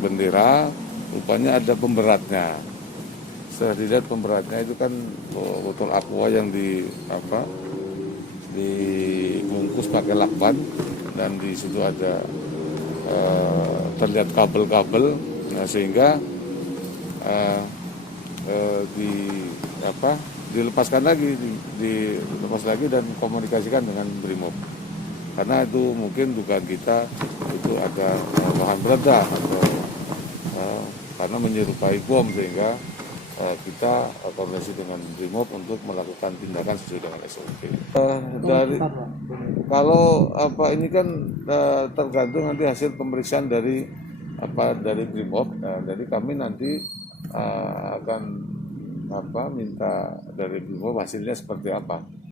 bendera, rupanya ada pemberatnya. Setelah dilihat pemberatnya itu kan botol aqua yang dibungkus pakai lakban, dan di situ ada terlihat kabel-kabel, nah sehingga eh, di dilepaskan lagi, dilepas lagi dan komunikasikan dengan Brimob, karena itu mungkin dugaan kita itu ada bahan peledak atau karena menyerupai bom, sehingga kita koordinasi dengan Brimob untuk melakukan tindakan sesuai dengan SOP. Dari kalau ini kan tergantung nanti hasil pemeriksaan dari Brimob. Jadi kami nanti akan minta dari Brimob hasilnya seperti apa.